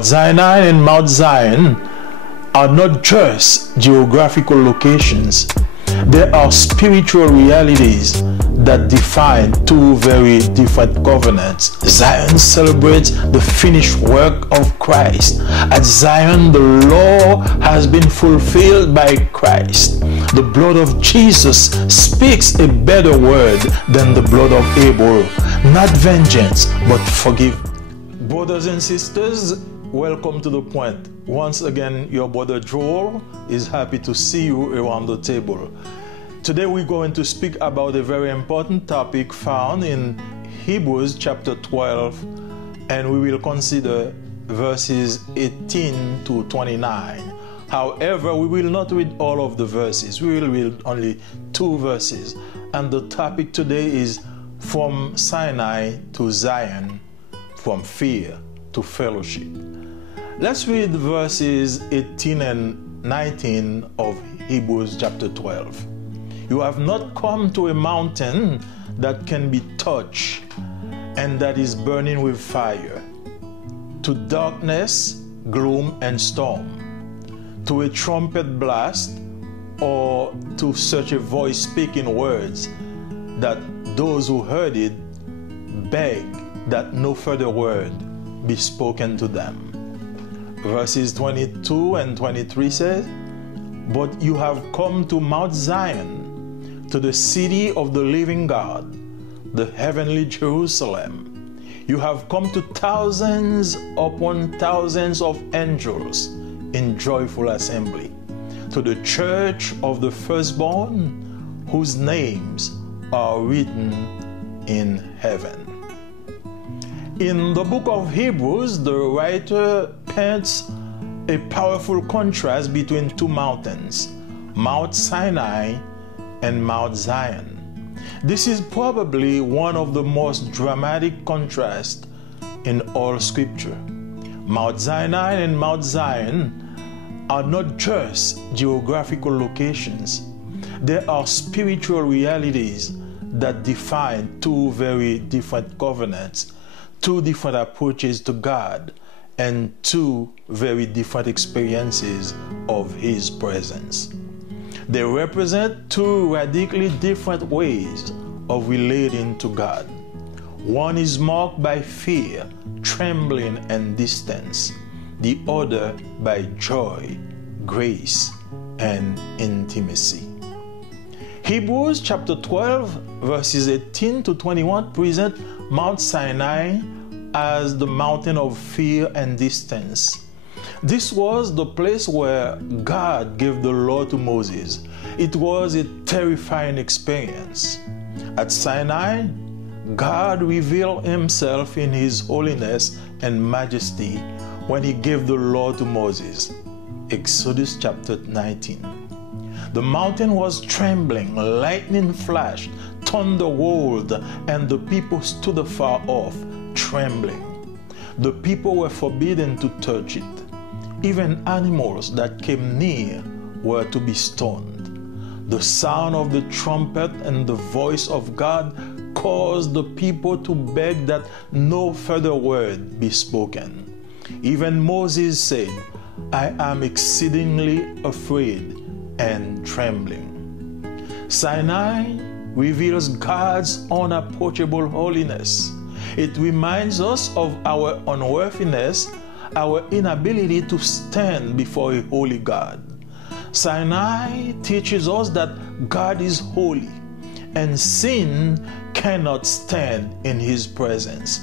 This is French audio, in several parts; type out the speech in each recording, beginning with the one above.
Sinai and Mount Zion are not just geographical locations, they are spiritual realities that define two very different covenants. Zion celebrates the finished work of Christ. At Zion, the law has been fulfilled by Christ. The blood of Jesus speaks a better word than the blood of Abel. Not vengeance, but forgiveness. Brothers and sisters, welcome to The Point. Once again, your brother Joel is happy to see you around the table. Today we're going to speak about a very important topic found in Hebrews chapter 12, and we will consider verses 18 to 29. However, we will not read all of the verses. We will read only 2 verses. And the topic today is from Sinai to Zion, from fear to fellowship. Let's read verses 18 and 19 of Hebrews chapter 12. You have not come to a mountain that can be touched and that is burning with fire, to darkness, gloom, and storm, to a trumpet blast, or to such a voice speaking words that those who heard it begged that no further word be spoken to them. Verses 22 and 23 says, "But you have come to Mount Zion, to the city of the living God, the heavenly Jerusalem. You have come to thousands upon thousands of angels in joyful assembly, to the church of the firstborn, whose names are written in heaven." In the book of Hebrews, the writer paints a powerful contrast between 2 mountains, Mount Sinai and Mount Zion. This is probably one of the most dramatic contrasts in all Scripture. Mount Sinai and Mount Zion are not just geographical locations, they are spiritual realities that define 2 very different covenants, 2 different approaches to God, and 2 very different experiences of His presence. They represent 2 radically different ways of relating to God. One is marked by fear, trembling, and distance. The other by joy, grace, and intimacy. Hebrews chapter 12, verses 18 to 21 present Mount Sinai as the mountain of fear and distance. This was the place where God gave the law to Moses. It was a terrifying experience. At Sinai, God revealed Himself in His holiness and majesty when He gave the law to Moses. Exodus chapter 19. The mountain was trembling, lightning flashed, thunder rolled, and the people stood afar off, trembling. The people were forbidden to touch it. Even animals that came near were to be stoned. The sound of the trumpet and the voice of God caused the people to beg that no further word be spoken. Even Moses said, "I am exceedingly afraid and trembling." Sinai reveals God's unapproachable holiness. It reminds us of our unworthiness, our inability to stand before a holy God. Sinai teaches us that God is holy and sin cannot stand in His presence.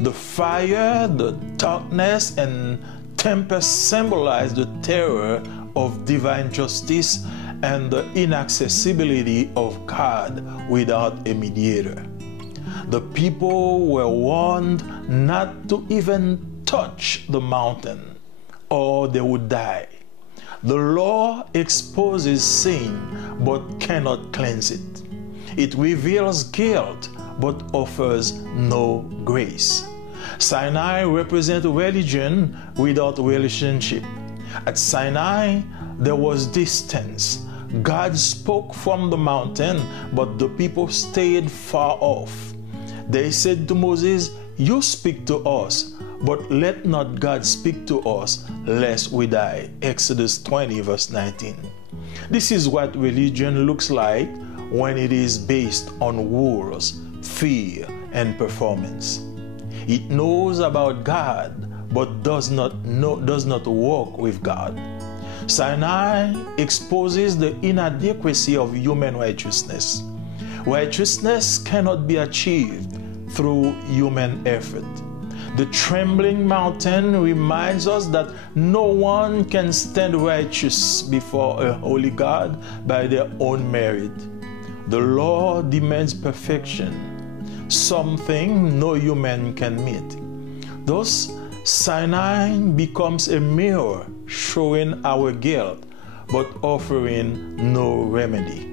The fire, the darkness, and tempest symbolize the terror of divine justice and the inaccessibility of God without a mediator. The people were warned not to even touch the mountain or they would die. The law exposes sin but cannot cleanse it. It reveals guilt but offers no grace. Sinai represents religion without relationship. At Sinai, there was distance. God spoke from the mountain, but the people stayed far off. They said to Moses, "You speak to us, but let not God speak to us lest we die. Exodus 20 verse 19. This is what religion looks like when it is based on rules, fear, and performance. It knows about God, but does not walk with God. Sinai exposes the inadequacy of human righteousness. Righteousness cannot be achieved through human effort. The trembling mountain reminds us that no one can stand righteous before a holy God by their own merit. The law demands perfection, something no human can meet. Thus, Sinai becomes a mirror showing our guilt, but offering no remedy.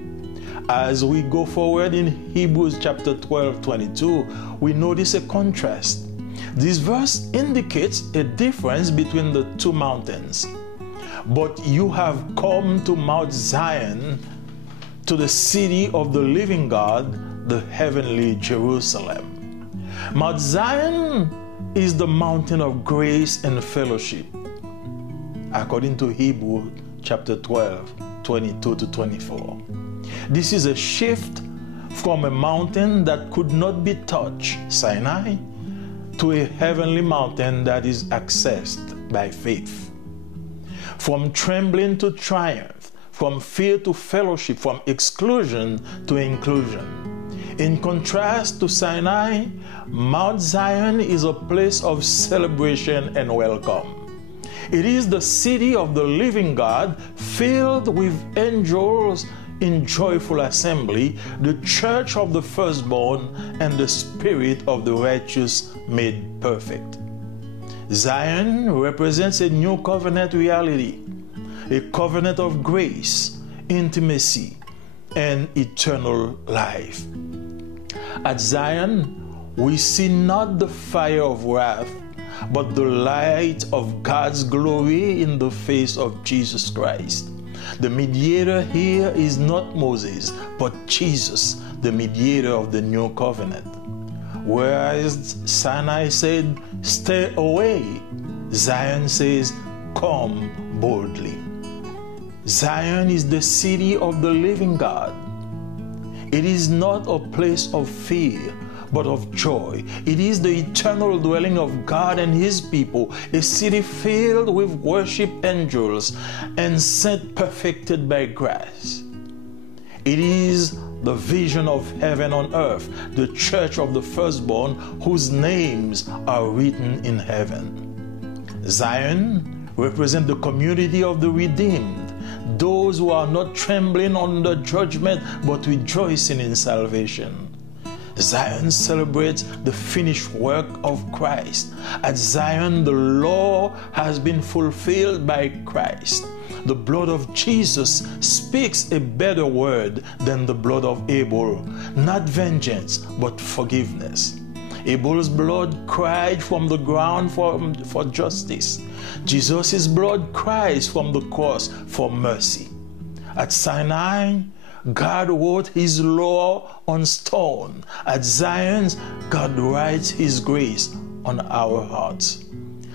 As we go forward in Hebrews chapter 12:22, we notice a contrast. This verse indicates a difference between the two mountains. But you have come to Mount Zion, to the city of the living God, the heavenly Jerusalem. Mount Zion is the mountain of grace and fellowship, according to Hebrews chapter 12:22-24. This is a shift from a mountain that could not be touched, Sinai, to a heavenly mountain that is accessed by faith. From trembling to triumph, from fear to fellowship, from exclusion to inclusion. In contrast to Sinai, Mount Zion is a place of celebration and welcome. It is the city of the living God, filled with angels in joyful assembly, the church of the firstborn, and the spirit of the righteous made perfect. Zion represents a new covenant reality, a covenant of grace, intimacy, and eternal life. At Zion, we see not the fire of wrath, but the light of God's glory in the face of Jesus Christ. The mediator here is not Moses, but Jesus, the mediator of the new covenant. Whereas Sinai said, "Stay away," Zion says, "Come boldly." Zion is the city of the living God. It is not a place of fear, but of joy. It is the eternal dwelling of God and His people, a city filled with worship angels and saints perfected by grace. It is the vision of heaven on earth, the church of the firstborn whose names are written in heaven. Zion represents the community of the redeemed, those who are not trembling under judgment but rejoicing in salvation. Zion celebrates the finished work of Christ. At Zion, the law has been fulfilled by Christ. The blood of Jesus speaks a better word than the blood of Abel, not vengeance, but forgiveness. Abel's blood cried from the ground for justice. Jesus' blood cries from the cross for mercy. At Sinai, God wrote His law on stone. At Zion, God writes His grace on our hearts.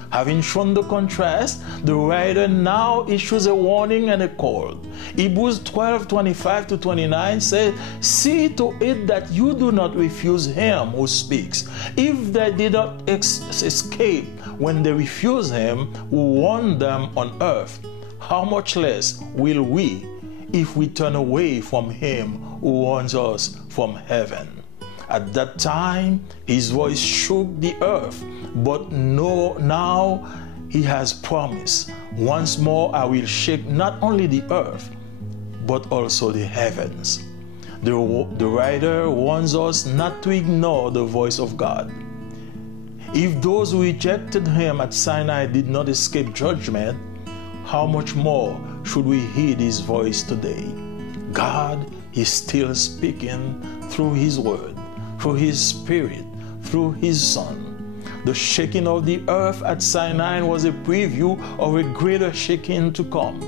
Having shown the contrast, the writer now issues a warning and a call. Hebrews 12:25-29 says, "See to it that you do not refuse Him who speaks. If they did not escape when they refuse Him who warned them on earth, how much less will we if we turn away from Him who warns us from heaven?" At that time, His voice shook the earth, but now He has promised, "Once more I will shake not only the earth, but also the heavens." The writer warns us not to ignore the voice of God. If those who rejected Him at Sinai did not escape judgment, how much more should we heed His voice today? God is still speaking through His word, through His Spirit, through His Son. The shaking of the earth at Sinai was a preview of a greater shaking to come.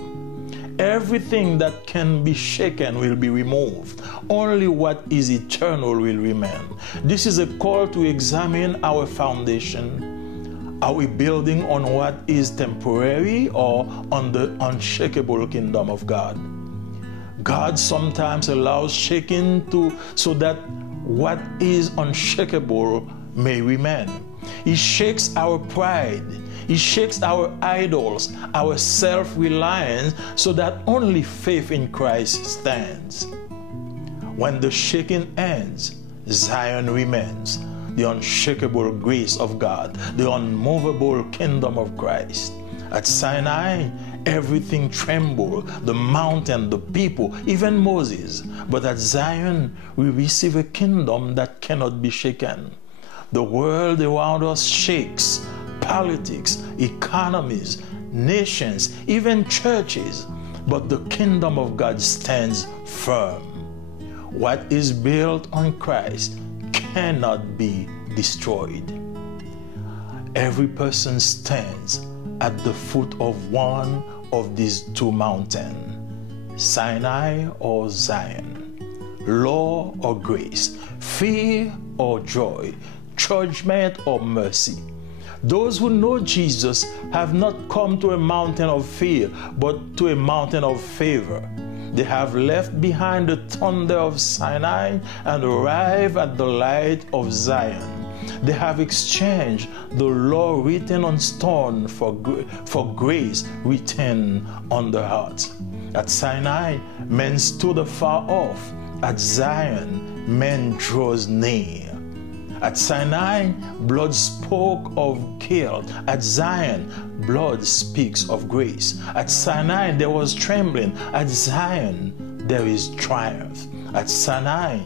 Everything that can be shaken will be removed. Only what is eternal will remain. This is a call to examine our foundation, Are we building on what is temporary or on the unshakable kingdom of God? God sometimes allows shaking so that what is unshakable may remain. He shakes our pride. He shakes our idols, our self-reliance, so that only faith in Christ stands. When the shaking ends, Zion remains, the unshakable grace of God, the unmovable kingdom of Christ. At Sinai, everything trembled, the mountain, the people, even Moses. But at Zion, we receive a kingdom that cannot be shaken. The world around us shakes, politics, economies, nations, even churches, but the kingdom of God stands firm. What is built on Christ cannot be destroyed. Every person stands at the foot of one of these two mountains, Sinai or Zion, law or grace, fear or joy, judgment or mercy. Those who know Jesus have not come to a mountain of fear, but to a mountain of favor. They have left behind the thunder of Sinai and arrived at the light of Zion. They have exchanged the law written on stone for grace written on the heart. At Sinai, men stood afar off. At Zion, man draws near. At Sinai, blood spoke of guilt. At Zion, blood speaks of grace. At Sinai, there was trembling. At Zion, there is triumph. At Sinai,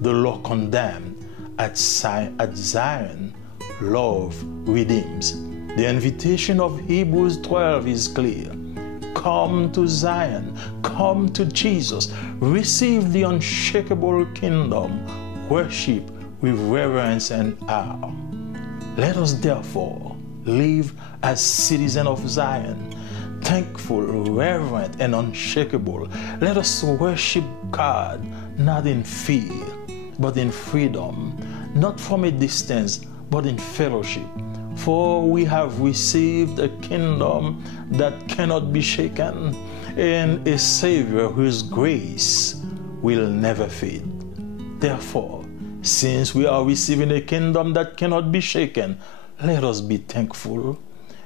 the law condemned. At Zion, love redeems. The invitation of Hebrews 12 is clear. Come to Zion, come to Jesus, receive the unshakable kingdom, worship with reverence and awe. Let us therefore live as citizens of Zion, thankful, reverent, and unshakable. Let us worship God not in fear, but in freedom, not from a distance, but in fellowship. For we have received a kingdom that cannot be shaken, and a Savior whose grace will never fade. Therefore, since we are receiving a kingdom that cannot be shaken, let us be thankful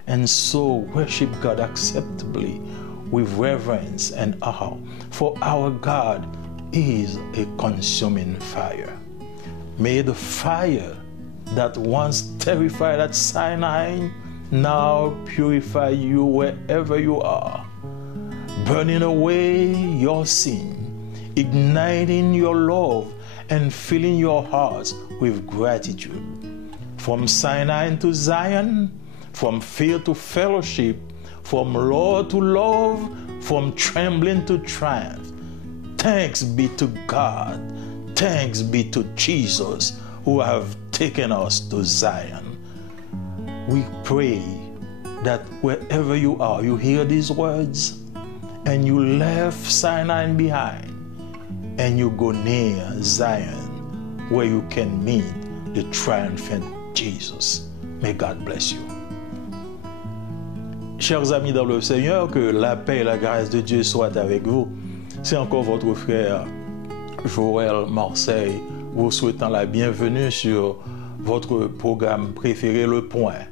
and so worship God acceptably with reverence and awe. For our God is a consuming fire. May the fire that once terrified at Sinai now purify you wherever you are, burning away your sin, igniting your love, and filling your hearts with gratitude. From Sinai to Zion, from fear to fellowship, from law to love, from trembling to triumph. Thanks be to God. Thanks be to Jesus who have taken us to Zion. We pray that wherever you are, you hear these words and you left Sinai behind and you go near Zion where you can meet the triumphant Jesus. May God bless you. Chers amis dans le Seigneur, que la paix et la grâce de Dieu soient avec vous. C'est encore votre frère Joël Marseille, vous souhaitant la bienvenue sur votre programme préféré, Le Point.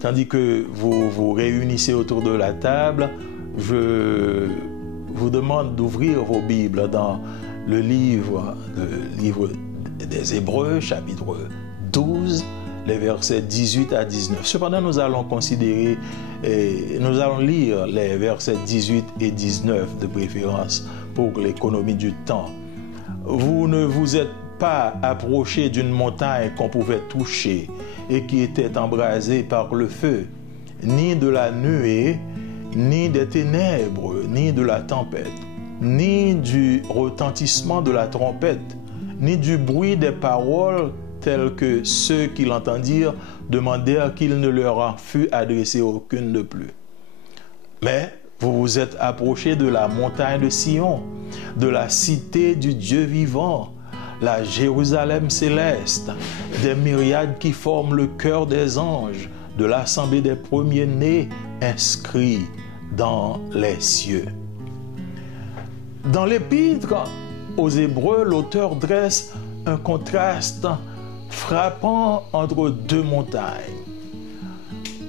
Tandis que vous vous réunissez autour de la table, je vous demande d'ouvrir vos Bibles dans le livre des Hébreux, chapitre 12, les versets 18 à 19. Cependant, nous allons lire les versets 18 et 19 de préférence pour l'économie du temps. Vous ne vous êtes pas approché d'une montagne qu'on pouvait toucher et qui était embrasée par le feu, ni de la nuée, ni des ténèbres, ni de la tempête, ni du retentissement de la trompette, ni du bruit des paroles telles que ceux qui l'entendirent demandèrent qu'il ne leur en fût adressé aucune de plus. Mais vous vous êtes approchés de la montagne de Sion, de la cité du Dieu vivant, la Jérusalem céleste, des myriades qui forment le cœur des anges, de l'assemblée des premiers-nés inscrits dans les cieux. Dans l'épître aux Hébreux, l'auteur dresse un contraste frappant entre deux montagnes,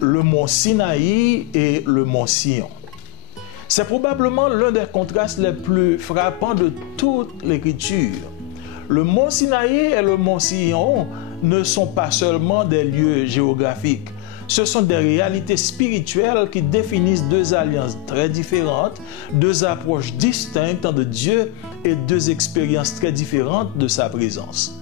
le mont Sinaï et le mont Sion. C'est probablement l'un des contrastes les plus frappants de toute l'écriture. Le mont Sinaï et le mont Sion ne sont pas seulement des lieux géographiques. Ce sont des réalités spirituelles qui définissent deux alliances très différentes, deux approches distinctes de Dieu et deux expériences très différentes de sa présence.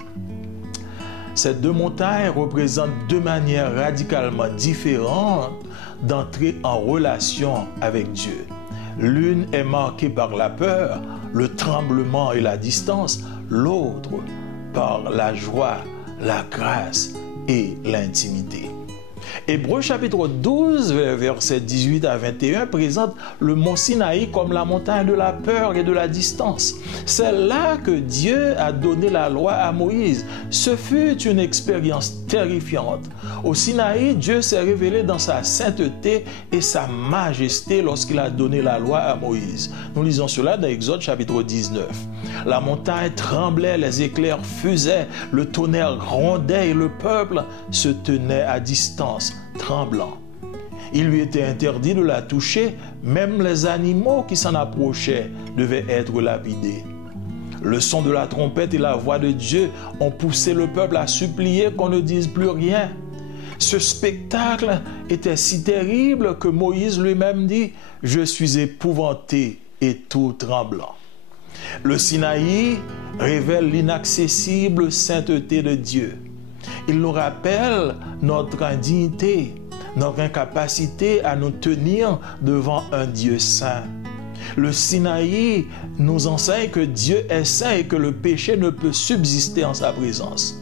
Ces deux montagnes représentent deux manières radicalement différentes d'entrer en relation avec Dieu. L'une est marquée par la peur, le tremblement et la distance, l'autre par la joie, la grâce et l'intimité. Hébreux chapitre 12, versets 18 à 21, présente le mont Sinaï comme la montagne de la peur et de la distance. C'est là que Dieu a donné la loi à Moïse. Ce fut une expérience terrifiante. Au Sinaï, Dieu s'est révélé dans sa sainteté et sa majesté lorsqu'il a donné la loi à Moïse. Nous lisons cela dans Exode chapitre 19. La montagne tremblait, les éclairs fusaient, le tonnerre grondait et le peuple se tenait à distance, tremblant. Il lui était interdit de la toucher, même les animaux qui s'en approchaient devaient être lapidés. Le son de la trompette et la voix de Dieu ont poussé le peuple à supplier qu'on ne dise plus rien. Ce spectacle était si terrible que Moïse lui-même dit « Je suis épouvanté et tout tremblant ». Le Sinaï révèle l'inaccessible sainteté de Dieu. Il nous rappelle notre indignité, notre incapacité à nous tenir devant un Dieu saint. Le Sinaï nous enseigne que Dieu est saint et que le péché ne peut subsister en sa présence.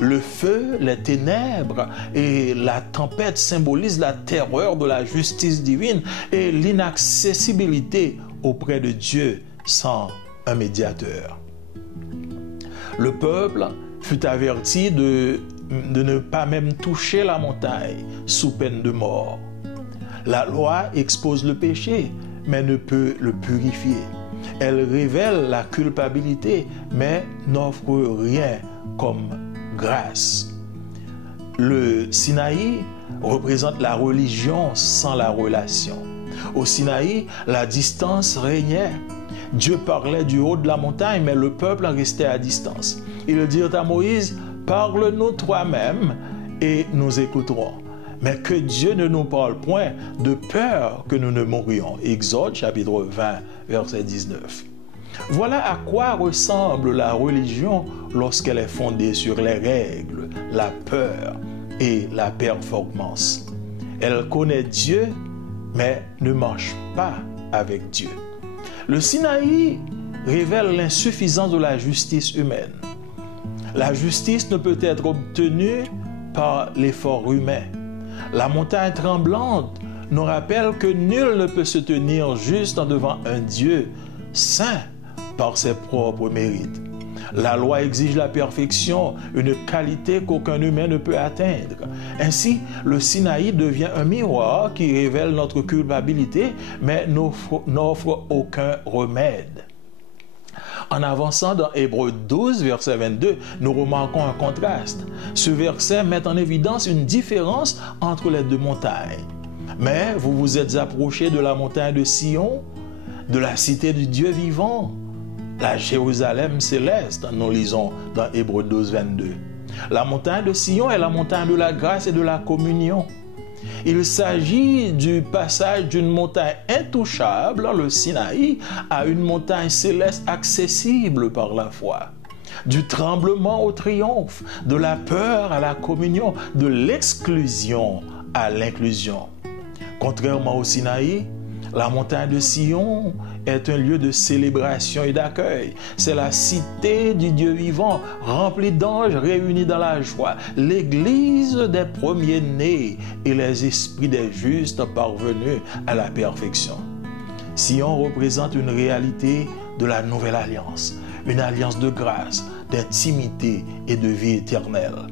Le feu, les ténèbres et la tempête symbolisent la terreur de la justice divine et l'inaccessibilité auprès de Dieu sans un médiateur. Le peuple fut averti de ne pas même toucher la montagne sous peine de mort. La loi expose le péché, mais ne peut le purifier. Elle révèle la culpabilité, mais n'offre rien comme grâce. Le Sinaï représente la religion sans la relation. Au Sinaï, la distance régnait. Dieu parlait du haut de la montagne, mais le peuple restait à distance. Ils dirent à Moïse, « Parle-nous toi-même et nous écouterons. » Mais que Dieu ne nous parle point de peur que nous ne mourions. Exode chapitre 20, verset 19. Voilà à quoi ressemble la religion lorsqu'elle est fondée sur les règles, la peur et la performance. Elle connaît Dieu, mais ne marche pas avec Dieu. Le Sinaï révèle l'insuffisance de la justice humaine. La justice ne peut être obtenue par l'effort humain. La montagne tremblante nous rappelle que nul ne peut se tenir juste devant un Dieu saint par ses propres mérites. La loi exige la perfection, une qualité qu'aucun humain ne peut atteindre. Ainsi, le Sinaï devient un miroir qui révèle notre culpabilité, mais n'offre aucun remède. En avançant dans Hébreux 12, verset 22, nous remarquons un contraste. Ce verset met en évidence une différence entre les deux montagnes. Mais vous vous êtes approchés de la montagne de Sion, de la cité du Dieu vivant, la Jérusalem céleste, nous lisons dans Hébreux 12, 22. La montagne de Sion est la montagne de la grâce et de la communion. Il s'agit du passage d'une montagne intouchable, le Sinaï, à une montagne céleste accessible par la foi. Du tremblement au triomphe, de la peur à la communion, de l'exclusion à l'inclusion. Contrairement au Sinaï, la montagne de Sion est un lieu de célébration et d'accueil. C'est la cité du Dieu vivant, remplie d'anges réunis dans la joie, l'église des premiers-nés et les esprits des justes parvenus à la perfection. Sion représente une réalité de la nouvelle alliance, une alliance de grâce, d'intimité et de vie éternelle.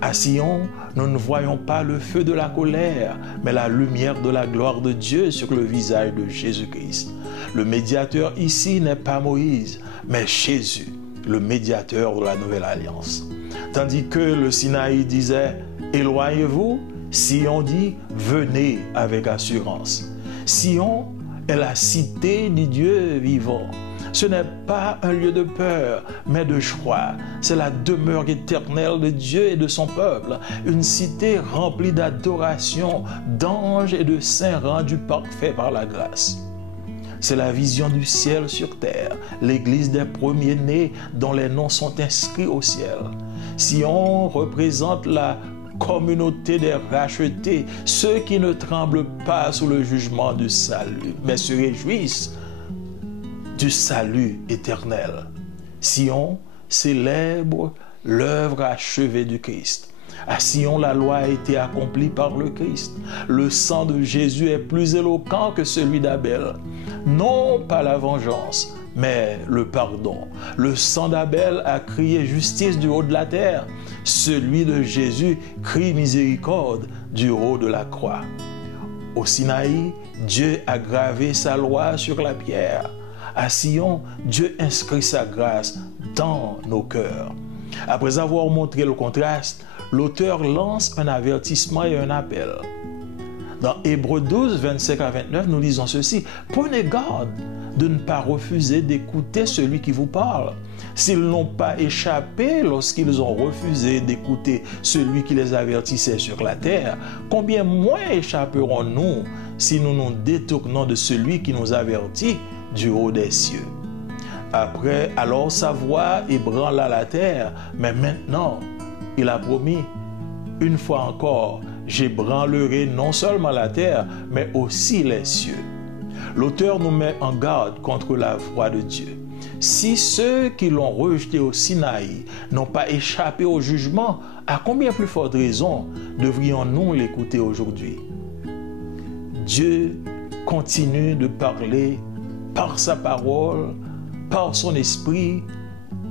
À Sion, nous ne voyons pas le feu de la colère, mais la lumière de la gloire de Dieu sur le visage de Jésus-Christ. Le médiateur ici n'est pas Moïse, mais Jésus, le médiateur de la nouvelle alliance. Tandis que le Sinaï disait « Éloignez-vous », Sion dit « Venez avec assurance ». Sion est la cité du Dieu vivant. Ce n'est pas un lieu de peur, mais de joie. C'est la demeure éternelle de Dieu et de son peuple. Une cité remplie d'adoration, d'anges et de saints rendus parfaits par la grâce. C'est la vision du ciel sur terre, l'église des premiers-nés dont les noms sont inscrits au ciel. Sion représente la communauté des rachetés, ceux qui ne tremblent pas sous le jugement du salut, mais se réjouissent du salut éternel. Sion célèbre l'œuvre achevée du Christ. À Sion, la loi a été accomplie par le Christ. Le sang de Jésus est plus éloquent que celui d'Abel. Non pas la vengeance, mais le pardon. Le sang d'Abel a crié justice du haut de la terre. Celui de Jésus crie miséricorde du haut de la croix. Au Sinaï, Dieu a gravé sa loi sur la pierre. À Sion, Dieu inscrit sa grâce dans nos cœurs. Après avoir montré le contraste, l'auteur lance un avertissement et un appel. Dans Hébreux 12, 25 à 29, nous lisons ceci. « Prenez garde de ne pas refuser d'écouter celui qui vous parle. S'ils n'ont pas échappé lorsqu'ils ont refusé d'écouter celui qui les avertissait sur la terre, combien moins échapperons-nous si nous nous détournons de celui qui nous avertit du haut des cieux. » Après, alors sa voix ébranla la terre, mais maintenant, il a promis, une fois encore, j'ébranlerai non seulement la terre, mais aussi les cieux. L'auteur nous met en garde contre la voix de Dieu. Si ceux qui l'ont rejeté au Sinaï n'ont pas échappé au jugement, à combien plus forte raison devrions-nous l'écouter aujourd'hui? Dieu continue de parler par sa parole, par son esprit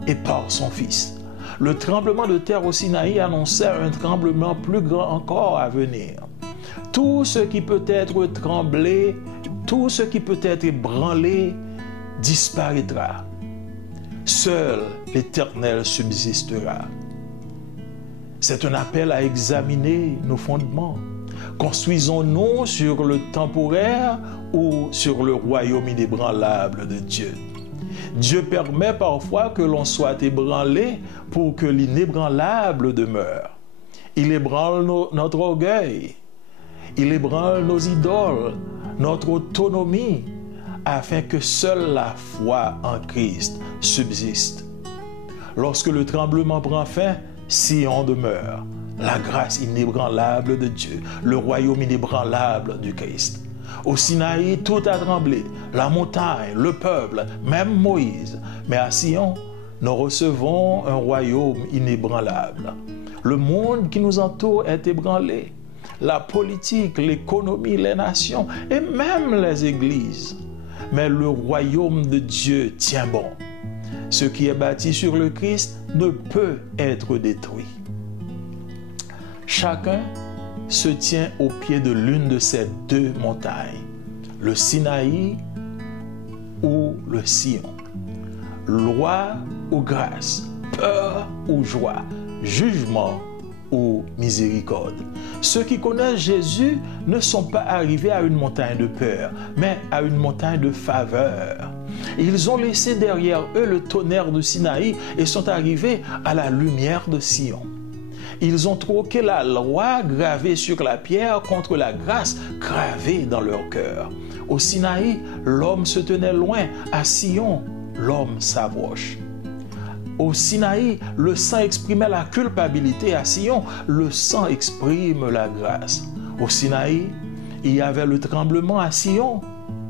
et par son Fils. Le tremblement de terre au Sinaï annonçait un tremblement plus grand encore à venir. Tout ce qui peut être tremblé, tout ce qui peut être ébranlé disparaîtra. Seul l'Éternel subsistera. C'est un appel à examiner nos fondements. Construisons-nous sur le temporaire ou sur le royaume inébranlable de Dieu? Dieu permet parfois que l'on soit ébranlé pour que l'inébranlable demeure. Il ébranle notre orgueil, il ébranle nos idoles, notre autonomie, afin que seule la foi en Christ subsiste. Lorsque le tremblement prend fin, Sion demeure, la grâce inébranlable de Dieu, le royaume inébranlable du Christ. Au Sinaï, tout a tremblé, la montagne, le peuple, même Moïse. Mais à Sion, nous recevons un royaume inébranlable. Le monde qui nous entoure est ébranlé. La politique, l'économie, les nations et même les églises. Mais le royaume de Dieu tient bon. Ce qui est bâti sur le Christ ne peut être détruit. Chacun se tient au pied de l'une de ces deux montagnes, le Sinaï ou le Sion. Loi ou grâce, peur ou joie, jugement ou miséricorde. Ceux qui connaissent Jésus ne sont pas arrivés à une montagne de peur, mais à une montagne de faveur. Ils ont laissé derrière eux le tonnerre de Sinaï et sont arrivés à la lumière de Sion. Ils ont troqué la loi gravée sur la pierre contre la grâce gravée dans leur cœur. Au Sinaï, l'homme se tenait loin. À Sion, l'homme s'approche. Au Sinaï, le sang exprimait la culpabilité. À Sion, le sang exprime la grâce. Au Sinaï, il y avait le tremblement. À Sion,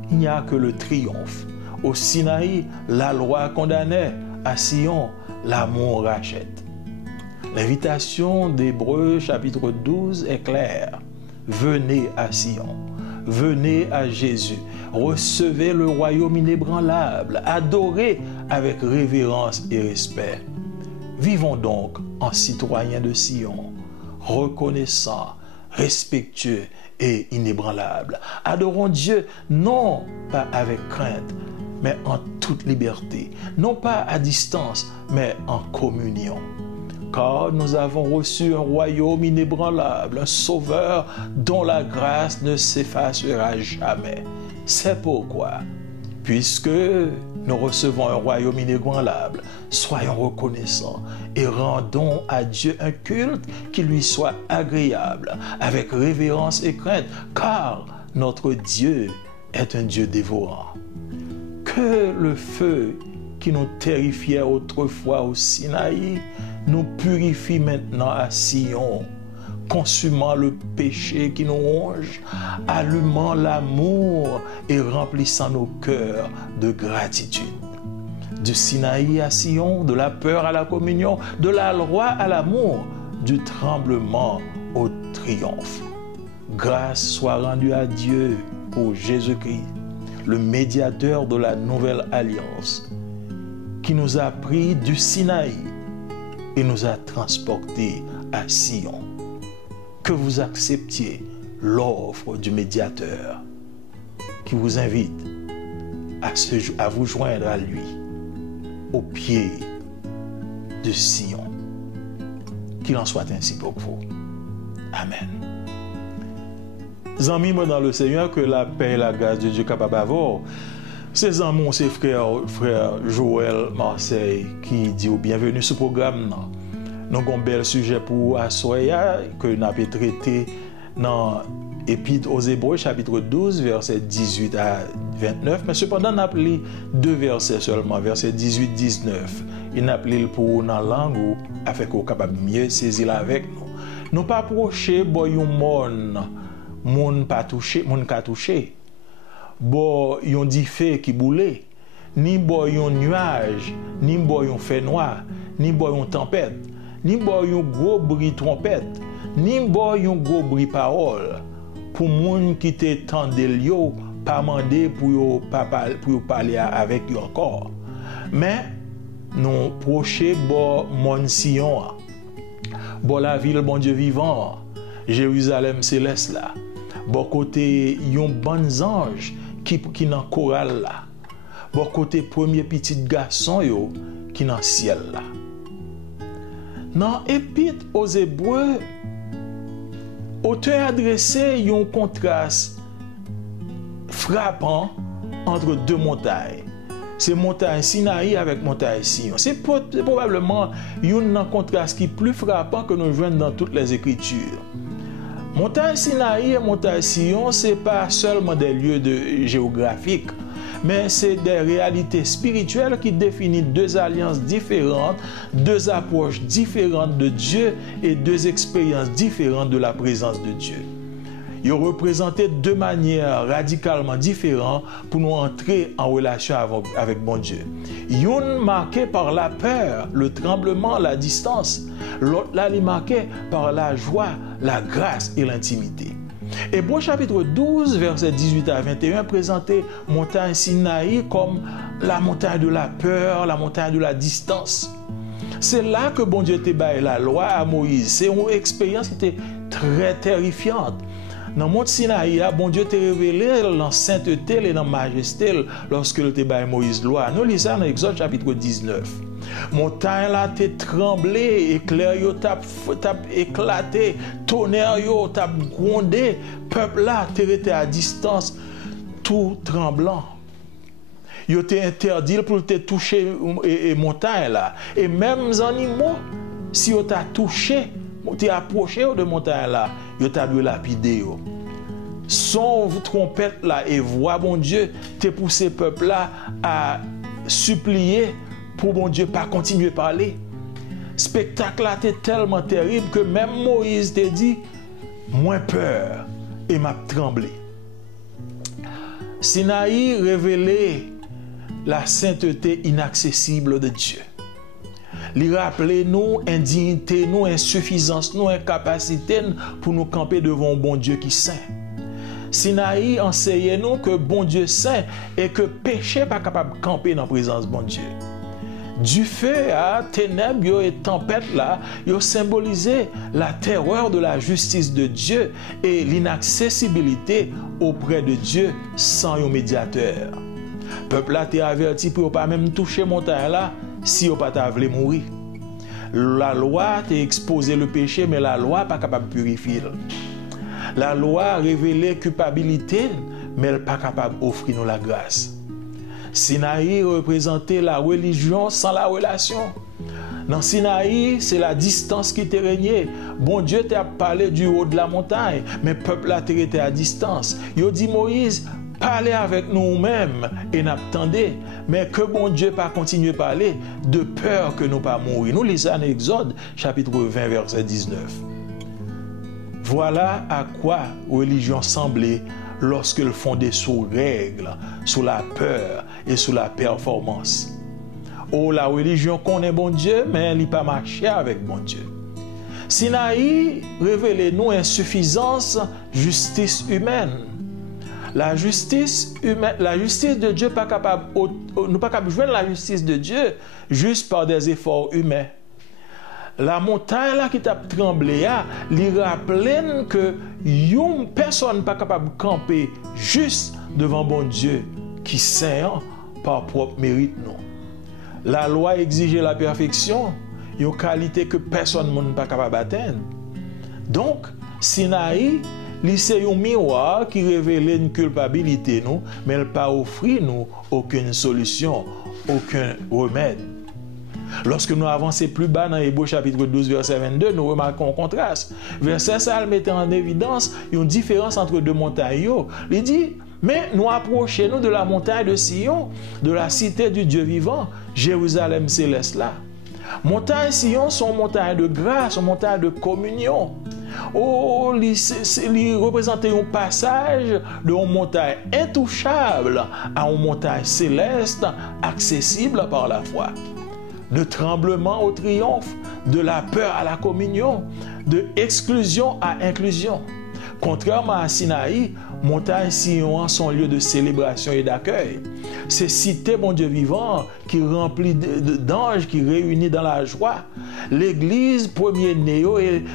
il n'y a que le triomphe. Au Sinaï, la loi condamnait. À Sion, l'amour rachète. L'invitation d'Hébreux chapitre 12 est claire. Venez à Sion, venez à Jésus, recevez le royaume inébranlable, adorez avec révérence et respect. Vivons donc en citoyens de Sion, reconnaissant, respectueux et inébranlable. Adorons Dieu non pas avec crainte, mais en toute liberté, non pas à distance, mais en communion. Car nous avons reçu un royaume inébranlable, un sauveur dont la grâce ne s'effacera jamais. C'est pourquoi, puisque nous recevons un royaume inébranlable, soyons reconnaissants et rendons à Dieu un culte qui lui soit agréable, avec révérence et crainte, car notre Dieu est un Dieu dévorant. Que le feu qui nous terrifiait autrefois au Sinaï nous purifie maintenant à Sion, consumant le péché qui nous ronge, allumant l'amour et remplissant nos cœurs de gratitude. Du Sinaï à Sion, de la peur à la communion, de la loi à l'amour, du tremblement au triomphe. Grâce soit rendue à Dieu pour Jésus-Christ, le médiateur de la nouvelle alliance, qui nous a pris du Sinaï et nous a transportés à Sion. Que vous acceptiez l'offre du médiateur qui vous invite à vous joindre à lui au pied de Sion. Qu'il en soit ainsi pour vous. Amen. Amis, moi dans le Seigneur, que la paix et la grâce de Dieu capable d'avoir. Ces amis, c'est frère Joël Marseille qui dit bienvenue sur le programme. Nous avons un bel sujet pour Assoya que nous avons traité dans l'Épître aux Hébreux, chapitre 12, versets 18 à 29. Mais cependant, nous avons lu 2 versets seulement, versets 18-19. Il a appelé pour dans la langue afin qu'on soit capable de mieux saisir avec nous. Nous pas approcher moun pas touché, moun ka touché. Bon, yon di fait qui boule, ni bon yon nuage, ni bon yon fait noir, ni bon yon tempête, ni bon yon gros bruit trompette, ni bon yon gros bruit parole. Pour moun qui te tande yo, pas mandé pour yo parler avec yo encore. Mais nous procher bon mon Sion, bon la ville bon Dieu vivant, Jérusalem céleste là. Bon côté yon bon ange qui dans chorale là. Bon côté premier petit garçon yo qui dans ciel là. Dans Épître aux Hébreux, auteur adressé un contraste frappant entre 2 montagnes. C'est montagne Sinaï avec montagne Sion. C'est probablement un contraste qui est plus frappant que nous voyons dans toutes les Écritures. Montagne Sinaï et montagne Sion, ce n'est pas seulement des lieux géographiques, mais c'est des réalités spirituelles qui définissent 2 alliances différentes, 2 approches différentes de Dieu et 2 expériences différentes de la présence de Dieu. Ils ont représenté 2 manières radicalement différentes pour nous entrer en relation avec bon Dieu. Une marquée par la peur, le tremblement, la distance. L'autre là, il est marqué par la joie, la grâce et l'intimité. Hébreux chapitre 12, versets 18 à 21, présentait montagne Sinaï comme la montagne de la peur, la montagne de la distance. C'est là que bon Dieu t'a donné la loi à Moïse. C'est une expérience qui était très terrifiante. Dans le mont Sinaï, bon Dieu t'a révélé dans sainteté et dans majesté lorsque le t'a donné Moïse loi. Nous lisons ça dans Exode chapitre 19. Montagne là t'es tremblé, éclair yo t'a éclaté, tonnerre yo t'a grondé, peuple là t'es à distance, tout tremblant. Yo t'es interdit pour te toucher et montagne là. Et même les animaux, si yo t'a touché, t'es approché de montagne là, yo t'a dû lapider yo. Son trompette là et voix bon Dieu t'es poussé peuple là à supplier pour bon Dieu pas continuer à parler. Spectacle là était tellement terrible que même Moïse t'a dit moins peur et m'a tremblé. Sinaï révélait la sainteté inaccessible de Dieu. Il rappelait nous indignité, nous insuffisance, nous incapacité pour nous camper devant un bon Dieu qui est saint. Sinaï enseignait nous que bon Dieu saint et que péché pas capable de camper dans la présence de bon Dieu. Du feu à ténèbres et tempête là, ils symbolisaient la terreur de la justice de Dieu et l'inaccessibilité auprès de Dieu sans un médiateur. Le peuple a été averti pour ne pas même toucher montagne là si on pas voulu mourir. La loi t'a exposé le péché, mais la loi n'est pas capable de purifier. La loi révélait culpabilité, mais elle n'est pas capable d'offrir nous la grâce. Sinaï représentait la religion sans la relation. Dans Sinaï, c'est la distance qui te régnait. Bon Dieu t'a parlé du haut de la montagne, mais le peuple a été à distance. Il dit Moïse, parlez avec nous-mêmes et n'attendez, mais que bon Dieu pas continuer à parler de peur que nous pas mourir. Nous lisons en Exode, chapitre 20, verset 19. Voilà à quoi religion semblait lorsqu'elle fondait sous règles, sous la peur et sous la performance. Oh, la religion connaît bon Dieu, mais elle n'a pas marché avec bon Dieu. Sinaï révèle nous insuffisance, justice humaine. La justice humaine, la justice de Dieu pas capable, nous pas capable de joindre la justice de Dieu juste par des efforts humains. La montagne là qui t'a tremblé, lui rappelle que une personne pas capable de camper juste devant bon Dieu qui saint par propre mérite non. La loi exigeait la perfection, une qualité que personne n'est pas capable d'atteindre. Donc, Sinaï, c'est un miroir qui révèle une culpabilité, nous, mais elle n'a pas offert nous aucune solution, aucun remède. Lorsque nous avançons plus bas dans Hébreux chapitre 12, verset 22, nous remarquons un contraste. Verset ça mettait en évidence une différence entre deux montagnes. Il dit, mais nous approchons de la montagne de Sion, de la cité du Dieu vivant, Jérusalem céleste là. Montagne Sion sont montagnes de grâce, montagnes de communion. Oh, il représentait un passage de une montagne intouchable à une montagne céleste, accessible par la foi. De tremblement au triomphe, de la peur à la communion, de exclusion à inclusion. Contrairement à Sinaï, montagne Sion sont lieu de célébration et d'accueil. C'est cité mon Dieu vivant qui remplit d'anges qui réunit dans la joie. L'église premier néo et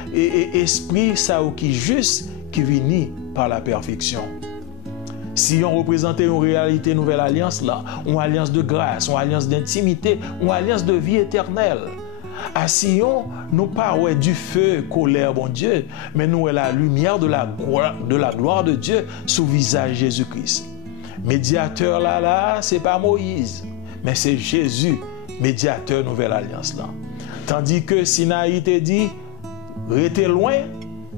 esprit ça qui juste qui vient par la perfection. Si on représentait une réalité nouvelle alliance là, une alliance de grâce, une alliance d'intimité, une alliance de vie éternelle. À Sion, nous pas du feu, colère, bon Dieu, mais nous la lumière de la gloire de Dieu sous visage Jésus-Christ. Médiateur là, c'est pas Moïse, mais c'est Jésus, médiateur nouvelle alliance là. Tandis que Sinaï te dit, restez loin,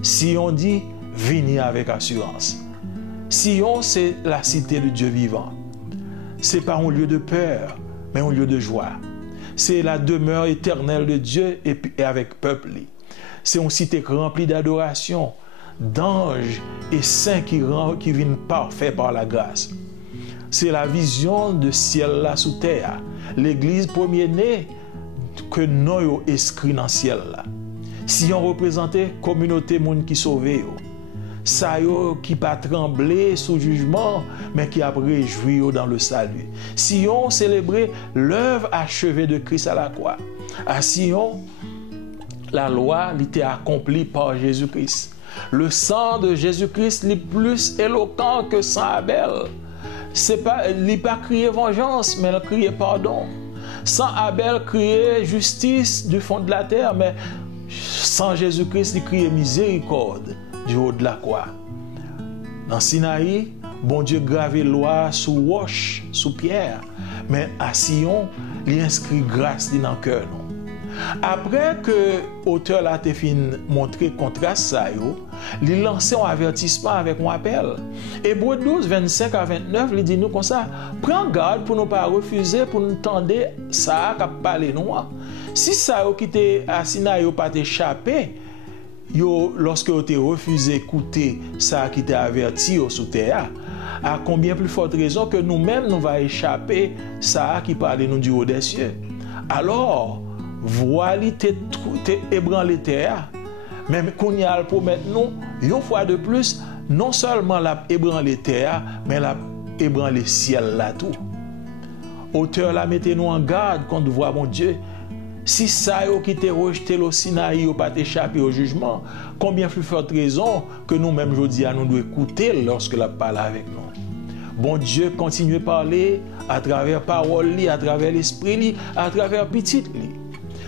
Sion dit, venez avec assurance. Sion, c'est la cité de Dieu vivant. Ce n'est pas un lieu de peur, mais un lieu de joie. C'est la demeure éternelle de Dieu et avec peuple. C'est une cité remplie d'adoration, d'anges et saints qui viennent parfaits par la grâce. C'est la vision de ciel là sous terre. L'église premier-né que nous avons inscrit dans le ciel là. Sion représentait la communauté monde qui sauvé. Ça qui pas tremblé sous jugement, mais qui a réjoui dans le salut. Sion célébrait l'œuvre achevée de Christ à la croix. À Sion, la loi était accomplie par Jésus-Christ. Le sang de Jésus-Christ est plus éloquent que sang Abel. Il n'a pas crié vengeance, mais il crié pardon. Sang Abel criait justice du fond de la terre, mais sans Jésus-Christ, il criait miséricorde du haut de la croix. Dans Sinaï, bon Dieu gravait loi sous roche, sous pierre, mais à Sion, il inscrit grâce dans le cœur. Après que l'auteur l'a montré contraste ça, il lançait un avertissement avec un appel. Hébreux 12, 25 à 29, il dit nous comme ça, prends garde pour ne pas refuser, pour nous tendre ça qu'a parlé nous. Si ça qui était à Sinaï pas échappé, lorsque vous avez refusé d'écouter ça qui t'a averti sous terre, à combien plus forte raison que nous-mêmes nous va échapper ça qui parle nous du haut des cieux. Alors, voilà t'es ébranlé terre, même qu'on y a pour mettre nous, une fois de plus, non seulement la ébranlé terre, mais la ébranlé ciel là tout. Auteur la mettez-nous en garde contre voix, mon Dieu. Si ça yo qui te rejeté le Sinaï ou pas échappé au jugement, combien plus forte raison que nous-mêmes aujourd'hui nous devons écouter lorsque la parle avec nous. Bon Dieu, continue à parler à travers parole, à travers l'esprit, à travers petit.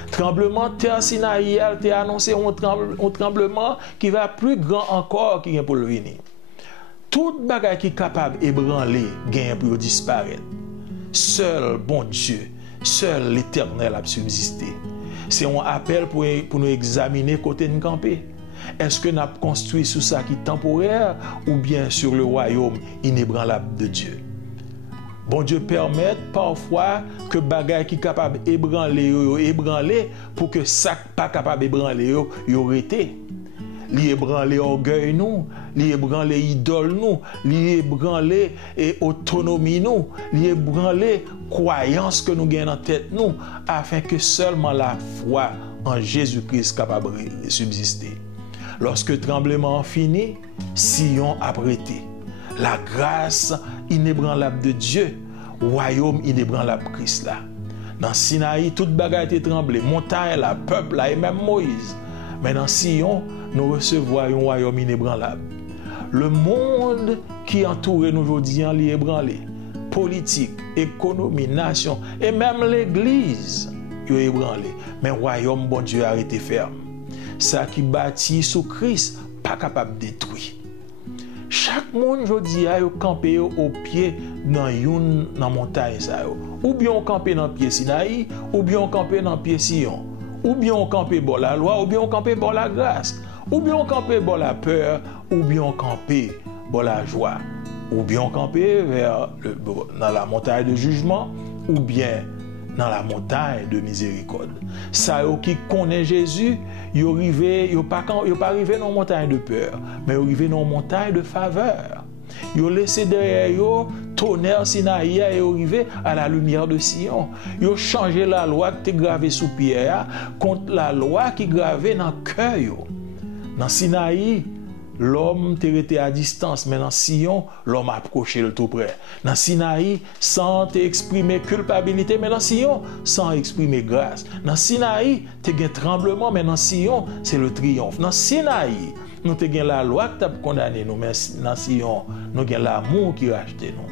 Tremblement terre Sinaï, te annoncé un tremblement qui va plus grand encore qui vient pour le venir. Tout bagage qui est capable d'ébranler, gagne pour disparaître. Seul bon Dieu, seul l'Éternel a subsisté. C'est un appel pour nous examiner côté de camper. Est-ce que nous avons construit sur ça qui est temporaire ou bien sur le royaume inébranlable de Dieu? Bon Dieu permet parfois que bagay qui capable ébranler pour que ça pas capable ébranler yo rete. Li ébranler orgueil nous, li ébranler idole nous, li ébranler autonomie nous, li ébranler croyance que nous gagnons en tête nous afin que seulement la foi en Jésus-Christ capable de subsister. Lorsque tremblement fini, Sion a prêté. La grâce inébranlable de Dieu, royaume inébranlable Christ là. Dans Sinaï, toute bagaille était tremblée, montagne là, peuple là et même Moïse. Mais dans Sion, nous recevons un royaume inébranlable. Le monde qui entoure nous aujourd'hui est ébranlé. Politique, économie, nation et même l'église est ébranlé. Mais le royaume, bon Dieu, a été ferme. Ça qui bâtit sous Christ, pas capable de détruire. Chaque monde aujourd'hui a campé au pied dans une montagne. Ou bien on campé dans le pied Sinaï, ou bien on campé dans le pied Sion. Ou bien on campé pour la loi, ou bien on campé pour la grâce. Ou bien on campé pour la peur, ou bien on campé pour la joie. Ou bien on campé dans la montagne de jugement, ou bien dans la montagne de miséricorde. Ça qui connaît Jésus, yo pas arrivé dans la montagne de peur, mais yo arrivé dans la montagne de faveur. Yo laissé derrière yo tonnerre Sinaï et arrivé à la lumière de Sion. Yo changé la loi qui était gravée sous pierre contre la loi qui est gravée dans le cœur. Dans Sinaï, l'homme était à distance, mais dans Sion, l'homme a approché le tout près. Dans Sinaï, sans exprimer culpabilité, mais dans Sion, sans exprimer grâce. Dans Sinaï, tu as un tremblement, mais dans Sion, c'est le triomphe. Dans Sinaï, nous avons la loi qui t'a condamné nous, mais dans Sion, nous avons l'amour qui a racheté nous.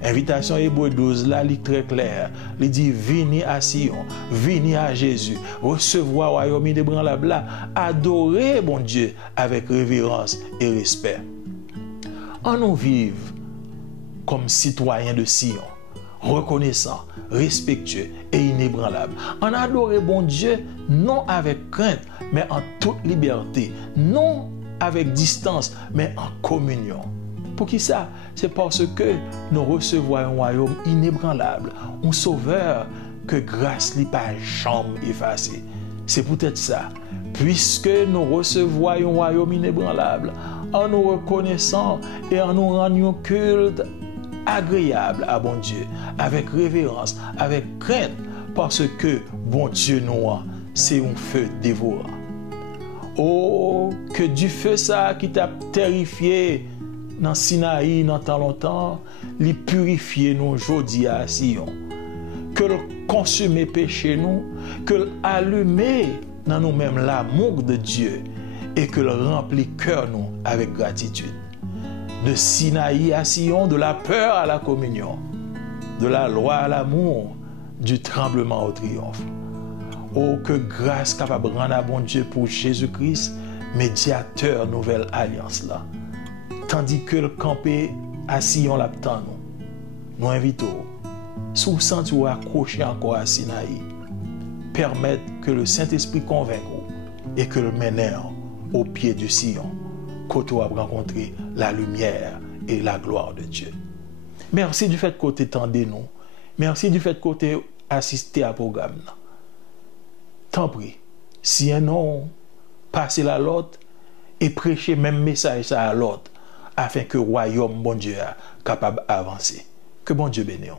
Invitation Hébreu 12, là, il est très clair. Il dit, venez à Sion, venez à Jésus, recevoir le royaume inébranlable, adorer bon Dieu avec révérence et respect. On nous vive comme citoyens de Sion, reconnaissants, respectueux et inébranlables. On adore bon Dieu non avec crainte, mais en toute liberté, non avec distance, mais en communion. Pour qui ça? C'est parce que nous recevons un royaume inébranlable, un sauveur que grâce n'est pas jamais effacée. C'est peut-être ça. Puisque nous recevons un royaume inébranlable, en nous reconnaissant et en nous rendant culte agréable à bon Dieu, avec révérence, avec crainte, parce que bon Dieu nous, c'est un feu dévorant. Oh, que du feu ça qui t'a terrifié dans Sinaï, dans tant longtemps, les purifier nous aujourd'hui à Sion. Que le consumer péché nous, que l'allumer dans nous-mêmes l'amour de Dieu et que le remplir cœur nous avec gratitude. De Sinaï à Sion, de la peur à la communion, de la loi à l'amour, du tremblement au triomphe. Oh, que grâce capable de rendre à bon Dieu pour Jésus-Christ, médiateur nouvelle alliance là. Tandis que le campé à Sion l'attend nous invitons, sous senti ou accroché encore à Sinaï, permettre que le Saint-Esprit convainque et que le mène au pied du Sion, qu'on a rencontré la lumière et la gloire de Dieu. Merci du fait que tu tendez nous. Merci du fait que tu assisté à programme. Tant pis, si un nom passe à l'autre et prêcher même message à l'autre, afin que le royaume, bon Dieu, est capable d'avancer. Que bon Dieu bénisse.